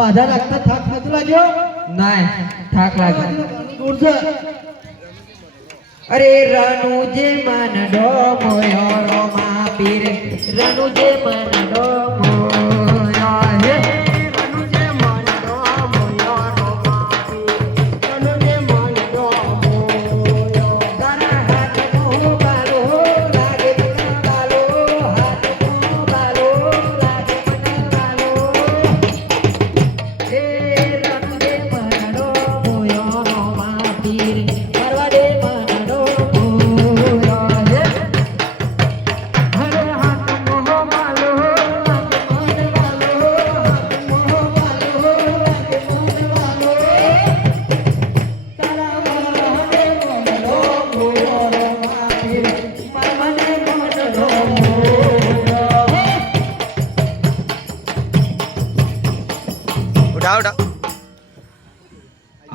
બાધા રાખતા થાક નથી લાગ્યો? ના થાક લાગ્યો. દૂર છે. અરે રનુ જે મન ડો મોયો રોમા પીર રનુ જે મન ડો મોયો હે રનુ જે મન ડો મોયો રોમા પીર રનુ જે મન ડો મોયો તારા હાથ નો બાલો લાગે મને બાલો હાથ નો બાલો લાગે મને બાલો હે રનુ જે મન ડો મોયો રોમા પીર પરવા દે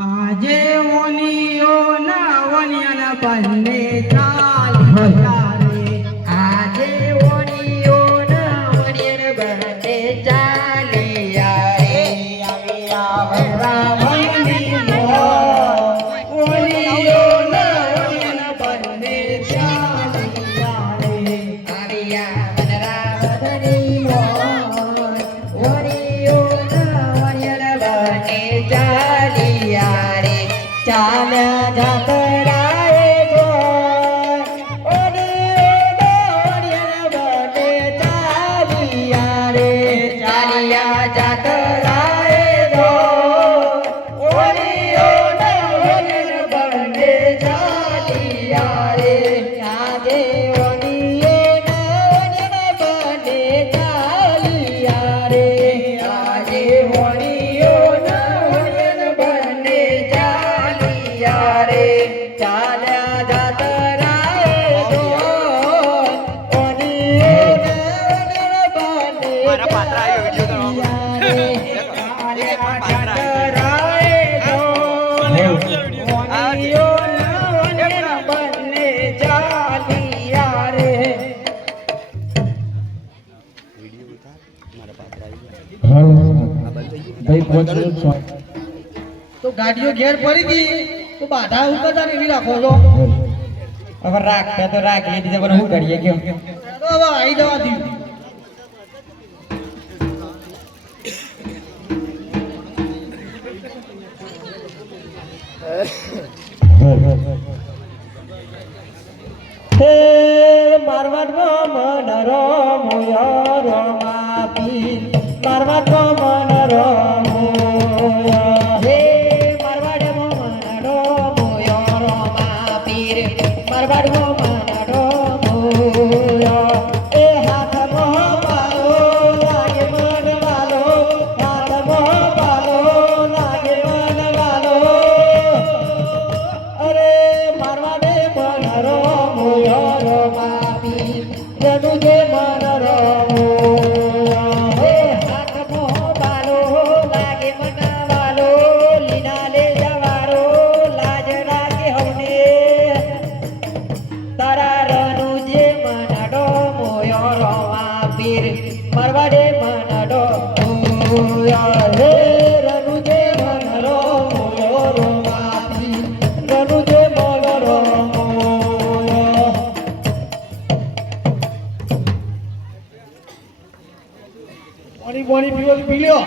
આજે ઓનિયો ના વનિયાના બંને ચાલ રે આજે ઓનિયો ના વનિયાના બંને ચાલિયા રે આવી રામની મો ઓનિયો ના વનિયાના બંને ચાલિયા રે આવી રામની મો ઓનિયો ના વનિયાના બંને ચાલિયા રે ચાલ જાતરાએ ગો ઓડિયા બને ચાલિયા રે ચાલિયા જાતરાએ ગો ઓડિયા બને ચાલિયા રે આજે ઓડિયા બને ચાલિયા રે આજે ચાલ્યા જાતરાએ ગો મારા પાત્રા આવ્યો તો ગાડીઓ ઘેર પડી ગઈ તો બાધા ઉકતા એવી રાખો છો? હવે રાખે તો રાખ એ દીધે પણ શું કરીએ કેમ તો હવે આવી જવા દઉં. હે મારવાડમાં મન રમોયો રમા પીર મારવાડમાં મન રમોયો હે મારવાડમાં મન રમોયો રમા પીર મારવાડમાં મન રમોયો એ હાથમાં બાલો લાગે મન વાલો હાથમાં બાલો લાગે મન વાલો અરે મારવાડે મન રમોયો રમા પીર રનુ જે મન રમોયો હે હાથમાં બાલો લાગે મન વાલો લીના લે જવારો લાજ રાખે હવને તારા રનુ જે મન રમોયો રમા પીર મારવાડે મન રમોયો હે રનુ જે મન રમોયો રમા પીર રનુ જે મન રમોયો પાણી પાણી પીવો તો પી લ્યો.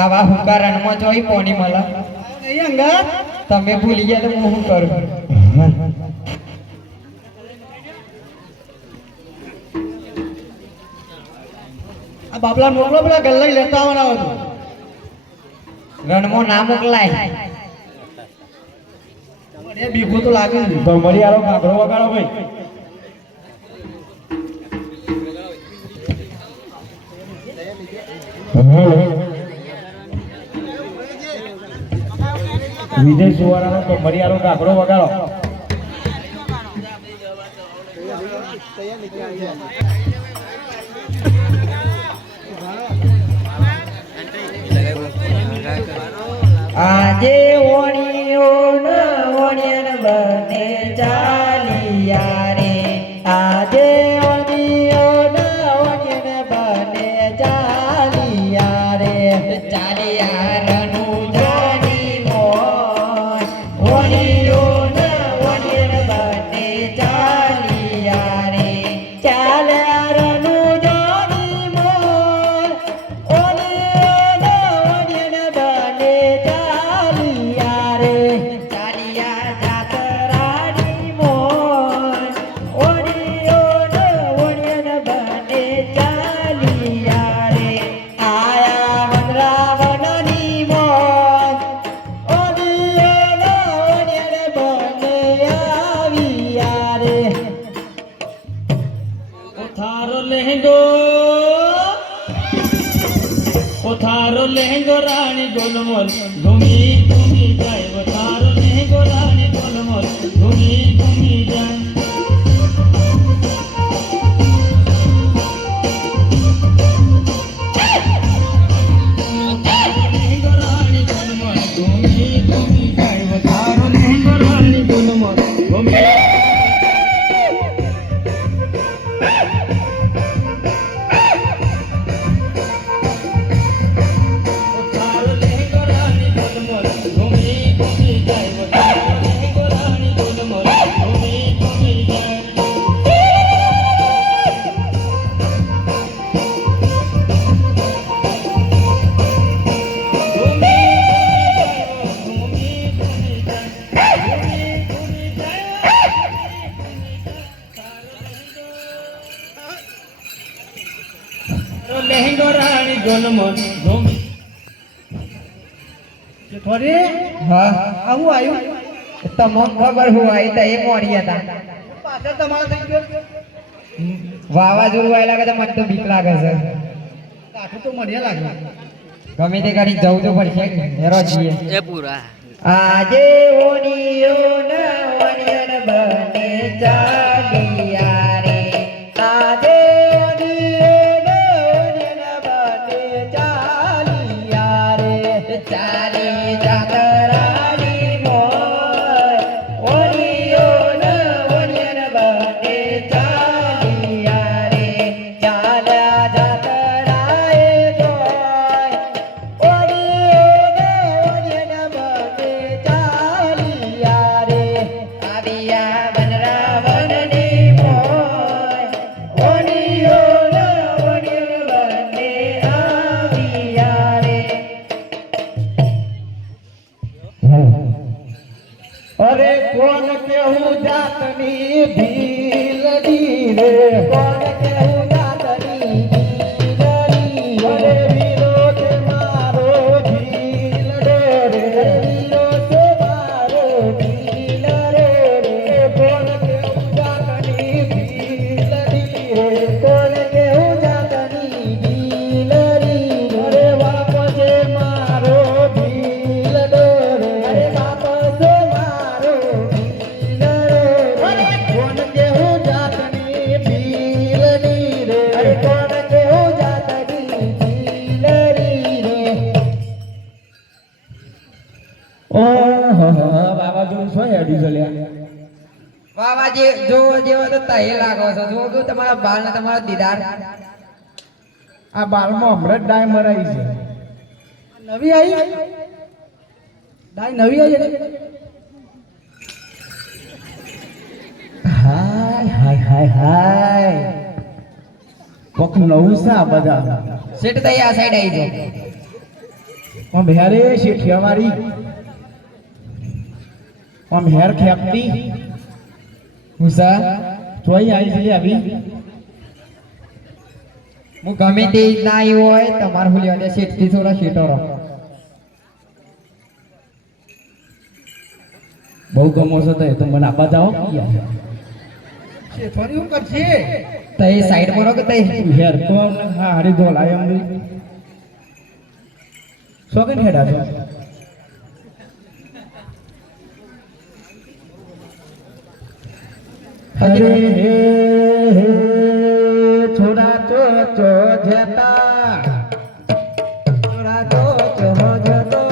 આવા હુંકા રણમાં જોઈ પોણી મળે નહીં અંગા તમે ભૂલી ગયા તો હું શું કરું? આ બાપલા મોકલો પેલા ગલ્લા લેતા આવવાના હતો. રણમાં ના મોકલાય. એ બીકો તો લાગે ને. તો મળી આરો કાકરો વગાડો ભાઈ. વિજય સુવારાનો તો મળી આરો કાકરો વગાડો. આજે ઓણીઓ ન ઓણિયન બને ચાલિયા રે આજે ઓણીઓ ન ઓણિયન બને ચાલિયા રે લહેંગો રાણી ગોલમોલ ઘૂમી ઘૂમી જાય તારો લહેંગો રાણી ગોલમોલ ઘૂમી ઘૂમી જાય લહેંગો રાણી ગોલમોલ ઘૂમી ઘૂમી જાય તારો લહેંગો રાણી ગોલમોલ ઘૂમી લહેંગો રાણી ગોલમોલ ઘૂમી થોડી હા આવું આવ્યું તમને ખબર હું આવી તા એ મોરી હતા પાછળ તમારે થઈ ગયો વાવાઝોડું આવી લાગે તો મને તો બીક લાગે છે કાઠું તો મને લાગે ગમે તે કરી જવું તો પડશે હેરો છીએ એ પૂરા આજે ઓનિયો ન ઓનિયન બને ચાલિયા રે આજે ઓનિયો ન ઓનિયન બને ચાલિયા રે ચાલી જાતરાની મોય ઓનિયો ન ઓનિયન બને ચાલિયા રે ચાલ્યા જાતરાએ જોય ઓનિયો ન ઓનિયન બને ચાલિયા રે આવ્યા વનરાવનની મોય ઓનિયો ન ઓનિયન બને આવ્યા રે અરે કોણ કેવું જાતની ભીલડી રે કોણ કેવું જાતની ભીલડી અરે વીરો છે મારો ભીલડો રે વીરો છે મારો ભીલ રે કોણ કેવું જાતની ભીલડી રે કોણ કેવું જાતની ભીલડી અરે બાપ છે મારો ભીલડો રે અરે બાપ છે મારો ભીલ રે કોણ કેવું જાતની ભીલડી રે અરે કોણ કેવું જાતની ભીલડી રે ઓહો બાબાજી શું હેડી ચલ્યા બાબાજી જો જેવો તો તહી લાગો છો જો કે તમારા બાલ ને તમારો દીદાર આ બાલમાં હમણાં જ ડાય મરાઈ છે નવી આવી ડાય નવી આવી રે હાય હાય હાય હાય કોક નવું છે આ બધા સેટ તહી આ સાઈડ આવી જાઓ આમ હેરે શેઠિયા વાળી આમ હેર ખેપતી હુસા ચોઈ આવી છે આવી હું ગમે તે ના આવ્યો હોય તમારે હું લેવા દે સેટ થી થોડા શેટો રહો બહુ ગમો છો તો એ તો મને આપવા જાઓ શેઠવાની હું કરશે તહી સાઈડ માં રહો કે તહી હેર તો હા હારી ધોલાય એમ સોગન હેડા છો અરે હે હે છોડા ચો ચો જતા છોડા ચો ચો જતો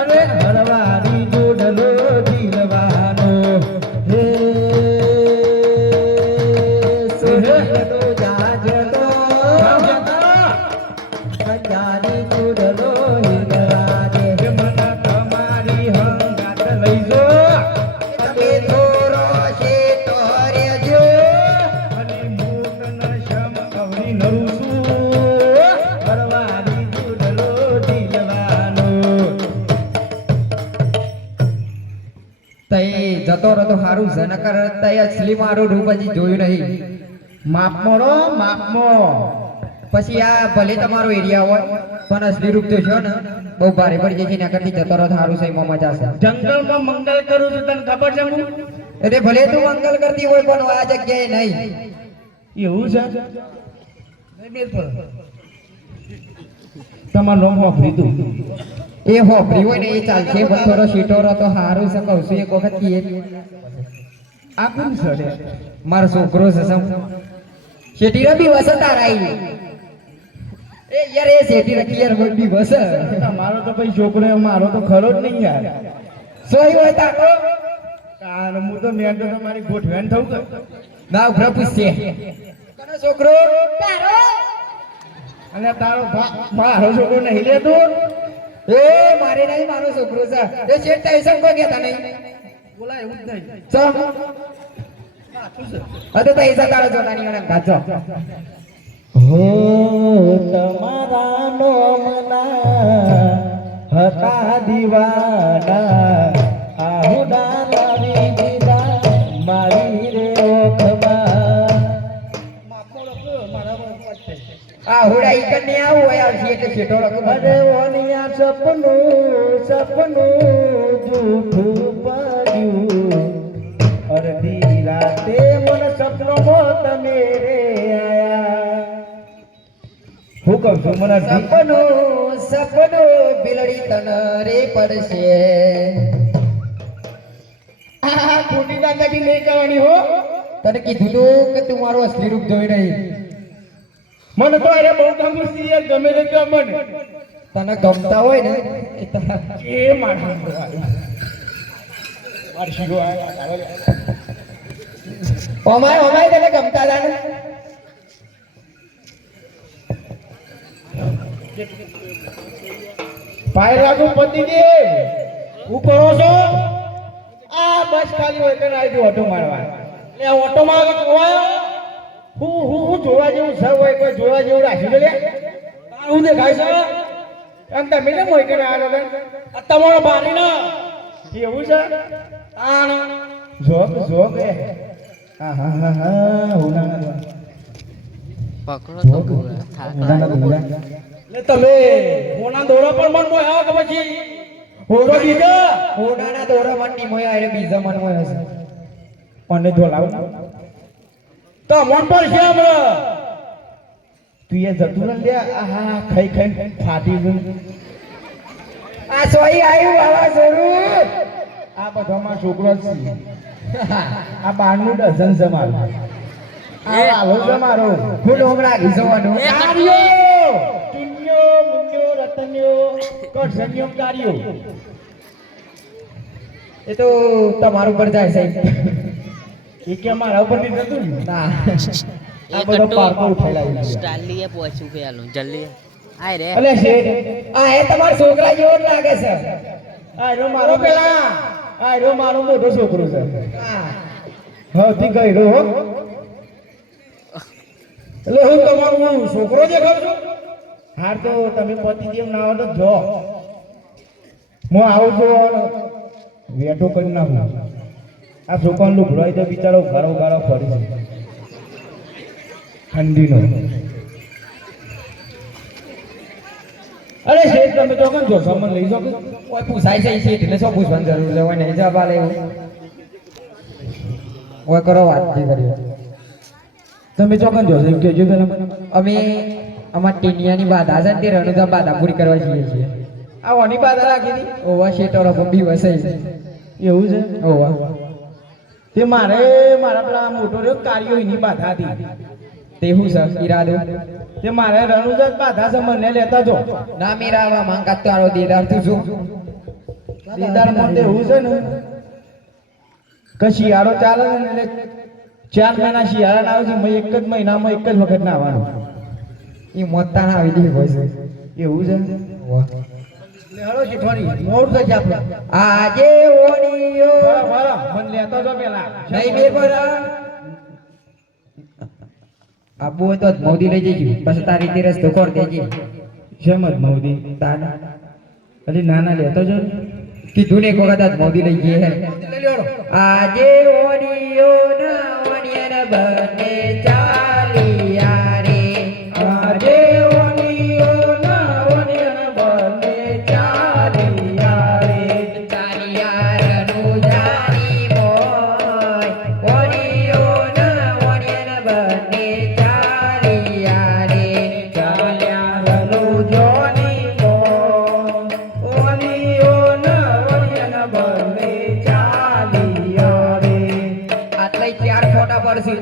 અરે હરવારી જોડલો જીલવાનો હે સુરતો જાજતો જતા કજારી જોડલો હિંગરાજે મન તમારી હંગાત લઈ જો તમે થોરો શેટો રેજો અને મૂકન શમ કવરી નરું છું હરવારી જોડલો જીલવાનો તઈ જતો રહો તો સારું છે નકર તઈ અસલી મારું રૂપ હજી જોયું નહીં માપ મોડો માપમાં પછી આ ભલે તમારો એરિયા હોય પણ અસલી રૂપ તો છે ને બહુ ભારે પડી જાય છે એના કરતી જતો રહો તો સારું છે એમાં મજા છે જંગલમાં મંગલ કરું છું તને ખબર છે હું એટલે ભલે તું મંગલ કરતી હોય પણ આ જગ્યાએ નહીં એવું છે નહીં મેલ પર તમારું નામ વાપરી તું એ હોભરી હોય ને એ ચાલશે પણ થોડો શીટોરો તો સારું છે કહું છું એક વખત કીએ આ કોણ છે રે? મારો છોકરો છે સમ શેટીરા બી વસ તારાઈ એ યાર એ શેટીરા ક્લિયર બી વસ તમારો તો ભાઈ છોકરો એવો, મારો તો ખરો જ નહીં યાર. સોય હોય તાકો કારણ હું તો મેં તો તમારી ગોઠવેન થવું કે ના ઉભરા પૂછશે કોનો છોકરો તારો અને તારો મારો છોકરો નહીં લેતો. એ મારે નહીં મારો છોકરો છે એ શેઠ તૈસમ કો કહેતા નહીં બોલા એવું જ નહીં. ચમ અરે તૈસા તારો જોતાની મને ગાજો હો તમારા નોમના હતા દીવાના આહુડા લાવી દીધા મારી રે ઓખમાં. આ હોડા ઈ કને આવું હોય આ શેઠ શેઠો રખો અરે ઓનિયા સપનું જૂઠું પડ્યું. અડધી રાતે મને સપનોમાં તમે રે આયા. હું કહું છું મને સપનો બિલડી તન રે પડશે આ ખોટી દાદાગી નહીં કરવાની હો. તને કીધું તું કે તું મારું અસલી રૂપ જોઈ રહી મને તો અરે બહુ ગમું છે યાર, ગમે તે કહો મને. તને ગમતા હોય ને એ માણસ વાર્ષિકો અમાય અમાય તને ગમતા હતા ને પાય લાગુ પતિ દે. હું કરો છો આ બસ ખાલી હોય કે આવી ઓટો મારવા. એટલે ઓટો માં હોય હું જોવા જેવું સર હોય કોઈ જોવા જેવું રાખ્યું છે લે. હું દેખાય છે એમ તમે ને મોય કે આ તમારો બારી ના એવું છે. જોક જોક એ હા હા હા હા હોના પકડો તો પૂરા થાક એટલે તમે હોના દોરા પર મન મોય આવો કે પછી હોરો દીધા હોડાના દોરા મનની મોયા એટલે બીજા મન મોયા છે અને ધોલાવ તો મન પર છે હમણાં તું એ જતું ને લે. આહા ખાઈ ખાઈ ફાટી ગયું. આ સોઈ આવ્યું વાવાઝોડું આ બધામાં છોકરો જ છે. આ બારનું ડઝન છે મારું. આ વાલો છે મારો. હું ડોંગરા ઘીસવાનું કાર્યો ચુન્યો મુન્યો રતન્યો કરસન્યો કાર્યો. એ તો તમારું પર જાય સાહેબ એ કે મારા ઉપરથી જતું ને. ના આ બધો પાર્કો ઉઠાઈ લાવી સ્ટારલીએ પહોંચ્યું કે આલું જલ્દી આય રે અલે શેઠ આ એ તમારા છોકરા જેવો જ લાગે છે આ રો મારો પેલા આ રો મારો મોટો છોકરો છે. હા હવથી ગયડો હો. એટલે હું તમારો છોકરો દેખાવ છું. હાર તો તમે પતિદેવ ના આવો તો જો હું આવું છું વેઠો કરી નાખું. આ છોકરાનું લુગડો તો બિચારો ઉઘાડો ઉઘાડો ફરી છે ઠંડીનો. અરે શેઠ તમે તો કોણ છો સામાન લઈ શકો. કોઈ પૂછાય છે ઈ એટલે શું પૂછવાની જરૂર છે હોય નહીં જવાબ આલે એવું ઓય કરો વાત જે કરી તમે ચોકન જોશો એમ કહેજો પેલા મને. અમે અમાર ટીનિયાની બાધા છે ને તે રણુજા બાધા પૂરી કરવા જઈએ છીએ આ ઓની બાધા રાખી હતી ઓવા શેટોરો બી વસાઈ છે એવું છે. ઓવા તે મારે મારા પેલા મોટો રહ્યો કાર્યો એની બાધા હતી. તે હું છે ઈરાદો તે મારે રણુજા જ બાધા છે મને લેતા જો. ના મીરાવા માંગા તારો દીદાર તું શું દીદાર માં એવું છે ને કે શિયાળો ચાલે ને એટલે 4 મહિના શિયાળા ના આવે છે. મેં એક જ મહિનામાં એક જ વખત નાવાનું. ઈ મોતા ના આવી હોય છે એવું છે. હળો શીખવાની મોડ થઈ જાય આપણે. આજે ઓણીયો બરાબર મને લેતો જો પેલા નહીં બે બરા આબુ હોય તો જ મોદી લઈ જઈશું પછી તારી રીતે રસ્તો ખોર દેજે જેમ જ મોદી તાના હજી નાના લેતો જો. કીધું ને એક વખત જ મોદી લઈ ગયે હે આજે ઓણીયો ના ઓણિયા બને ચાલિયા રે આજે ઓનિયો ના ઓનિયન બને ચાલિયા રે. ચાલિયા રનું જાની મોય ઓણીયો ના ઓણિયા બને ચાલિયા રે ચાલ્યા રનું જોની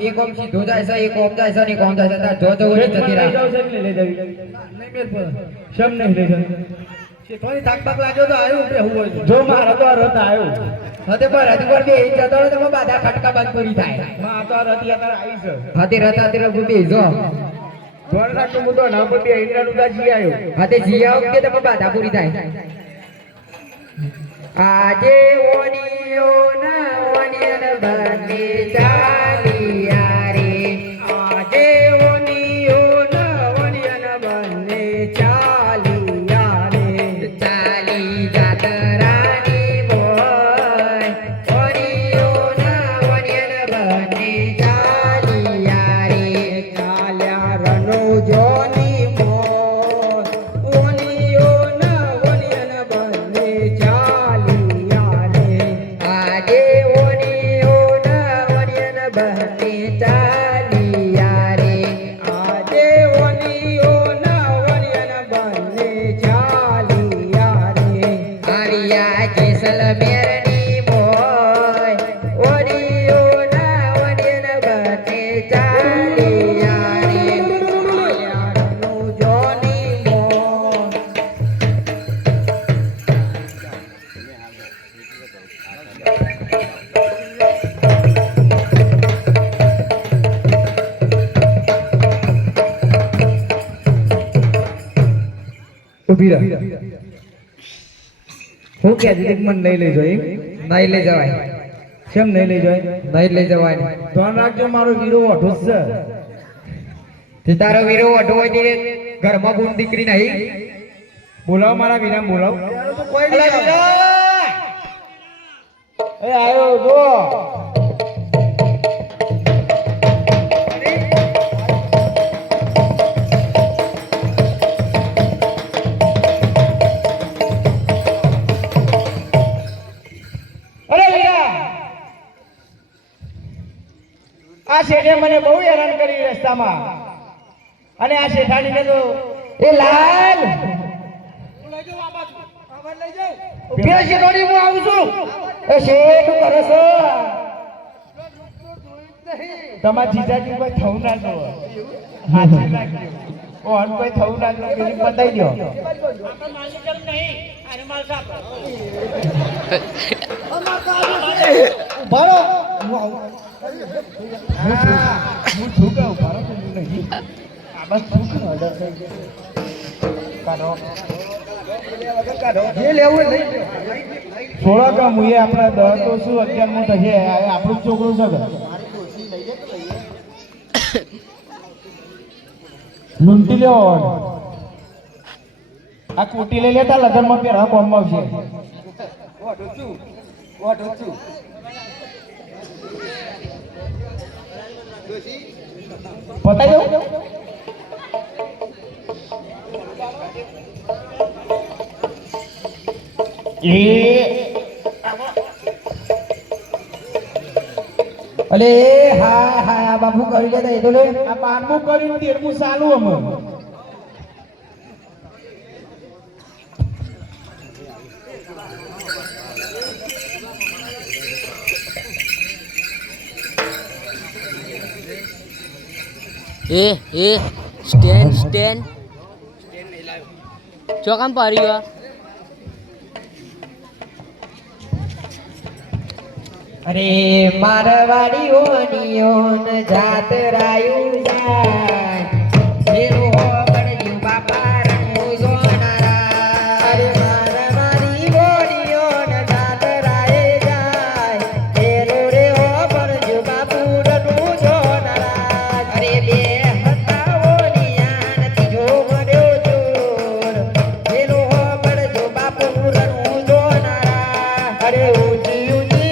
એક ઓમ સીધો જાય છે એક ઓમ જાય છે ને એક ઓમ જાય છે તાર જો જો ઓલી જતી લઈ રહે જાવ છે કે લઈ જાવી નહીં મેર પર શમ નહીં લઈ જાવ શેઠવાની થાક બાક લાગ્યો તો આવ્યો બેહું હોય તો. જો મારો તો રથ આવ્યો હતે પર હતે પર બે જતો રહે તો બાધા ખટકા બંધ કરી થાય માં આ તો આ રથ યાત્રા આવી છે હતે રતા તે રઘુ બે જો ધોર રાખતો હું તો ના પર બે ઈંડા નું જી આવ્યો હતે જીયા વખતે તમે બાધા પૂરી થાય આજે ઓનીઓ ના ઓનિયન બને ચાલિયા રે આજે ઓનીઓ ના ઓનિયન બને ચાલિયા રે ચાલી જાતરાની મોય ઓનીઓ ના ઓનિયન બને ચાલિયા રે ચાલ્યા રનો જોની મોય ઓનીઓ ના ઓનિયન બને ચાલિયા રે આજે ઓનીઓ ના ઓનિયન બને ચાલિયા રે આજે ઓનીઓ ના ઓનિયન બને ચાલિયા રે આરિયા જેસલમેરની મોય ઓનીઓ ના ઓનિયન બને ચાલિયા રે આયારનું જોની મોય ઉભી રહે હું કે દીદી મને નહીં લઈ જાય નહીં લઈ જવાય કેમ નહીં લઈ જાય નહીં લઈ જવાય ધ્યાન રાખજો મારો વીરો ઓઢો છે તે તારો વીરો અઢો હોય તે ઘરમાં બૂન દીકરી નહીં બોલાવો મારા વીરા બોલાવો તો કોઈ નહીં આવે. એ આવ્યો જો અરે વીરા આ શેઠે મને બહુ હેરાન કરી રસ્તામાં અને આ શેઠાણીને તો એ લાલ બે શેઠોડી હું આવું છું એ શેઠ કરે છે તમારા જીજાજી કોઈ થવું ના જોવે હાચી લાગજો ઓ હન કોઈ થવું ના જોવે પેલી બતાઈ દો ઉભા રહો. હું આવું. હું છું કે ઉભા રહો તો હું નહીં આ બસ શું કરો ઓર્ડર થઈ ગયો કાઢો જે લેવું હોય લઈ લો. થોડો કે મુએ આપણા 10 તો શું 11 માં થશે આ આપણું જ છોકરું છે કે લૂંટી લેવો આ કુટી લઈ લેતા લગનમાં પહેરા કોમમાં આવશે પતાઈ દઉં એ અલે હા હા બાપુ કરી લેતા એ તો લે આ 12મું કર્યું 13મું ચાલુ અમે એ સ્ટેન્ડ સ્ટેન્ડ ચોકામ પાડ્યો અરે મારવાડીઓ નિયોન જાતરાયું જાય મેરો બળજુ બાપા રણુ જોનારા અરે મારવાડીઓ નિયોન જાતરાએ જાય મેરો રે હો બળજુ બાપુ રણુ જોનારા અરે બે હતાઓ નિયાન તીજો મળ્યો ચોર મેરો હો બળજુ બાપુ રણુ જોનારા અરે ઊંચી ઊંચી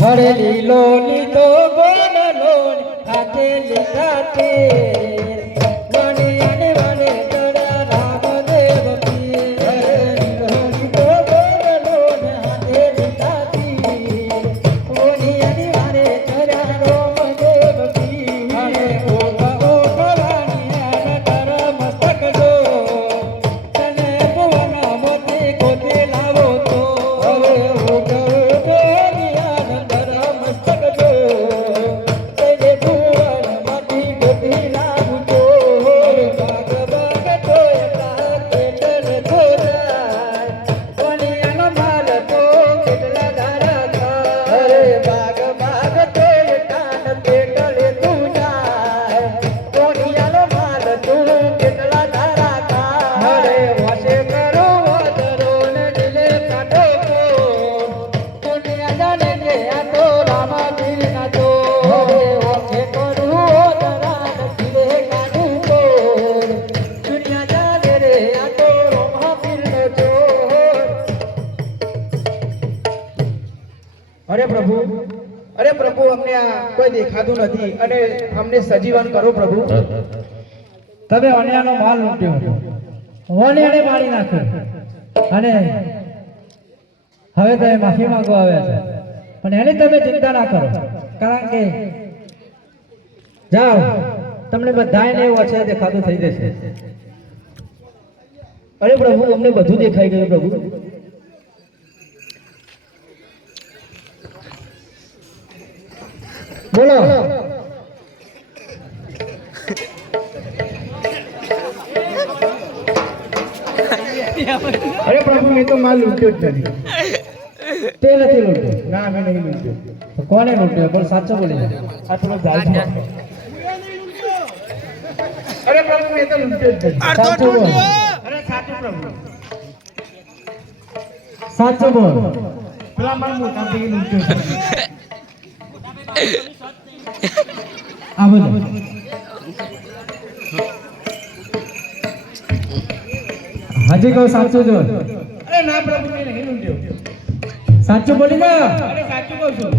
હરે લીલો લીધો ગોનલો હાથે લીધા તેર વને અને વને તડા રામદેવ પીર હરે લીલો લીધો ગોનલો હાથે લીધા તેર વને અને વને તડા રામદેવ પીર હરે ઓઠ ઓઠ રાણી અને તર મસ્તક જો તને ભુવન મોતે કોતે લાવો તો હવે ઓઠ ઓઠ અરે પ્રભુ અમને આ કોઈ દેખાતું નથી અને અમને સજીવન કરો પ્રભુ. તમે અન્યાનો માલ લૂંટ્યો હતો વણ્યાને મારી નાખ્યો અને હવે તમે માફી માંગવા આવ્યા છે પણ એની તમે ચિંતા ના કરો કારણ કે જાઓ તમને બધાને એવું છે દેખાતું થઈ જશે. અરે પ્રભુ અમને બધું દેખાઈ ગયું પ્રભુ. બોલો અરે પ્રભુ મેં તો માલ લૂંટ્યો જ નથી. તે નથી લૂંટ્યો ના મેં નહીં લૂંટ્યો. તો કોને લૂંટ્યો પણ સાચો બોલી જા. આ થોડો જાલ છે. અરે પ્રભુ મેં તો લૂંટ્યો જ નથી. સાચું બોલ અરે સાચું પ્રભુ. સાચું બોલ. પેલા મારા મોટા ભાઈ લૂંટ્યો છે. આ બધું હજી કહું સાચું જો. અરે ના પ્રભુ મેં નહીં લૂંટ્યો. સાચું બોલી જા. અરે સાચું કહું છું.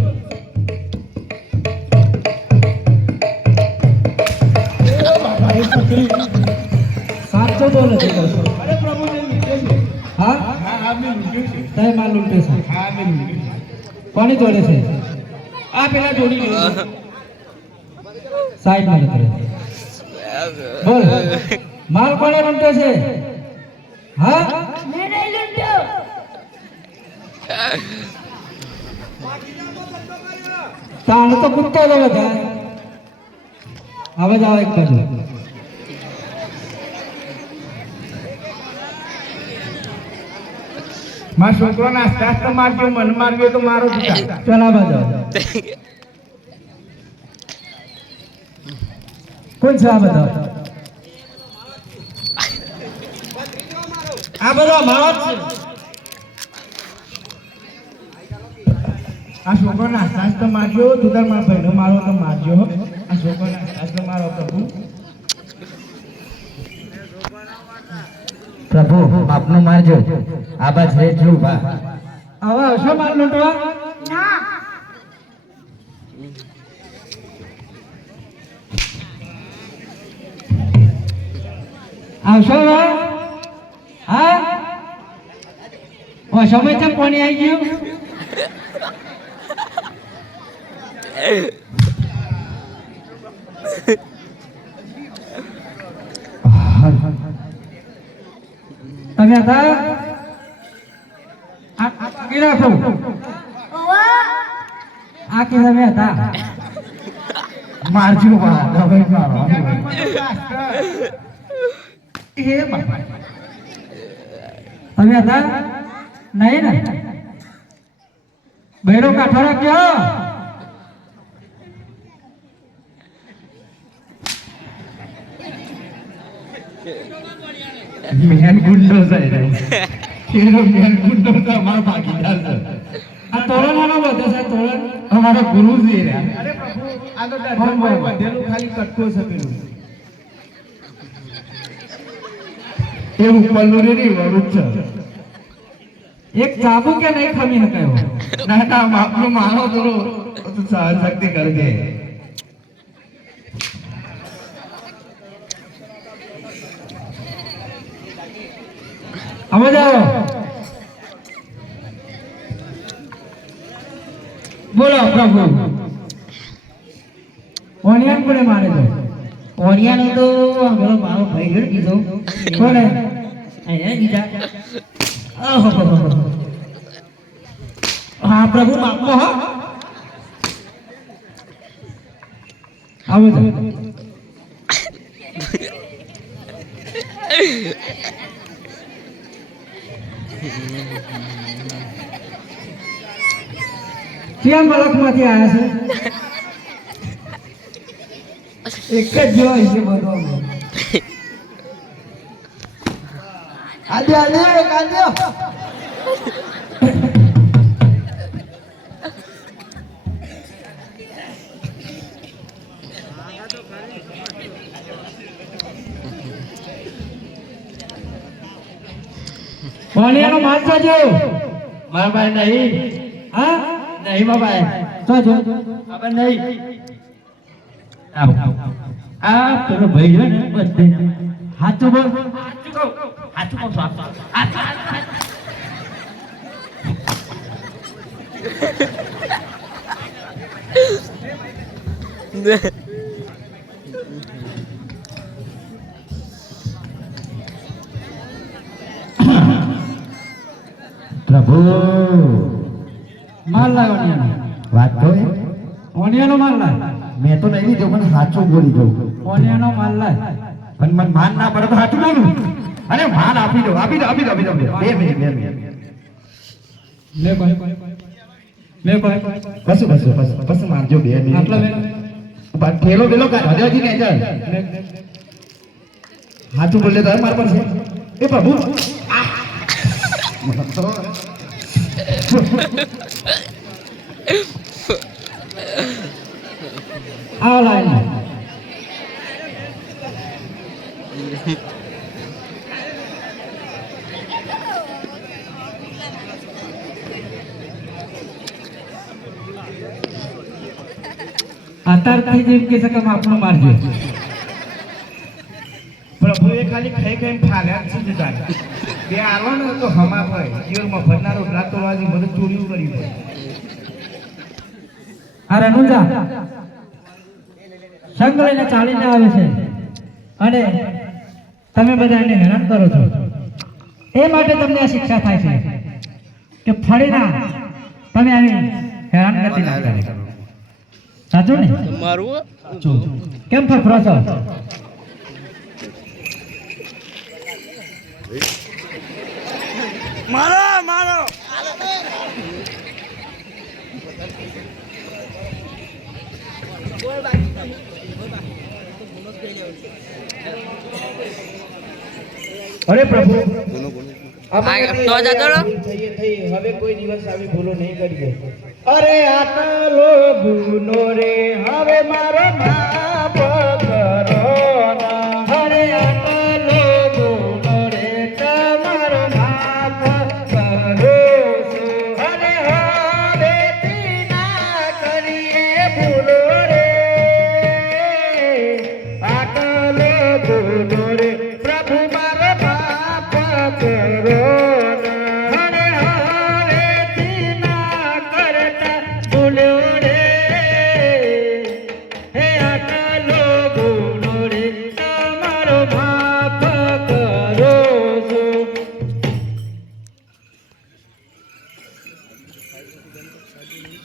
સાચું બોલ છે કહું છું. અરે પ્રભુ મેં લૂંટ્યો છે. હા હા હા મેં લૂંટ્યો છે. તય માલ લૂંટે છે. હા મેં લૂંટ્યો છે. કોની જોડે છે આ પેલા જોડી લીધું. સાઈડ માં કરે બોલ માલ કોને લૂંટે છે હા મેં નહીં લૂંટ્યો. તાણ તો કૂદતો જ બધા હવે જાવ એક બાજુ. મારા છોકરાના શાસ્ત્ર મારજો મન મારજો તો મારો પિતા. પેલા બાજુ કોણ છે આ બધા આ બધો મારો જ છે. આ છોકરાના શાસ્ત્ર મારજો તું તાર મારા ભાઈનો મારો તો મારજો. આ છોકરાના શાસ્ત્ર મારો પ્રભુ. પ્રભુ આપનો મારજો આ બાજ રે જો બા હવે હશો માર લૂંટવા ના. આવશો હા ઓ સમય છે કોની આવી ગયું તમે હતા આ કેરા છો આ કે તમે હતા મારજો બા દવાઈ મારો એ બાપા તમે હતા નહીં ને બૈરો કાઠો રાખ્યો મેન ગુંડો છે એનો મેન ગુંડો તો અમારો ભાગીદાર છે. આ તોરણ વાળો બધો છે તોરણ અમારો ગુરુ છે અરે પ્રભુ આ તો દર્શનભાઈ બધેલું ખાલી કટકો છે પેલું એ ઉપરનું રે વળું છે. એક ચાબુ કે નહીં ખમી હકાયો ના ના માપનો માનો થોડો તો સહન શક્તિ કરજે આવો જાઓ બોલો પ્રભુ ઓનિયન કોને મારે તો ઓરિયાનો તો પેલો મારો ભાઈ ગયો કીધો કોને અહીંયા દીધા હા પ્રભુ માપો હા આવો જાઓ ક્યાં મલકમાંથી આવ્યા છે એક જ જો છે બધો આજે આજે આજે ઓનિયાનો માલ સાજો મારા ભાઈ નહીં હા નહીં મારા ભાઈ તો જો ખબર નહીં આ પેલો ભાઈ છે ને બધે હાચું બોલ હાચું કહું પ્રભુ માલ લાવ ઓનિયાનો વાત તો ઓનિયાનો માલ લાવ મેં તો નહીં લીધો પણ સાચું બોલી દઉં ઓનિયાનો માલ લાવ પણ મને માન ના પડે તો સાચું બોલું અરે માન આપી દો આપી દો આપી દો આપી દો 2 મિનિટ લે ભાઈ લે ભાઈ બસ મારજો 2 મિનિટ આટલા લે ઠેલો બેલો કાઢ હજી નહીં ચાલ સાચું બોલે તો માર પર છે એ પ્રભુ આ લાઈન અત્યારથી જેમ કે છે કે આપણું મારજો પ્રભુ એ ખાલી ખાઈ ખાઈને ફાલ્યા જ છે તારે બે આલો ને તો હમા ભાઈ જીવનમાં ભરનારો રાતોવાજી બધું ચોરીઓ કરી હોય આ રણુજા સંગ લઈને ચાલીને આવે છે અને તમે બધા એને હેરાન કરો છો એ માટે તમને આ શિક્ષા થાય છે કે ફળીના તમે આવી હેરાનગતિ ના કરો સાચું ને મારું કેમ ફફરો છો અરે પ્રભુ તો જતો રહો. હવે કોઈ દિવસ આવી ભૂલો નહીં કરીએ અરે આટલો ગુનો રે હવે મારો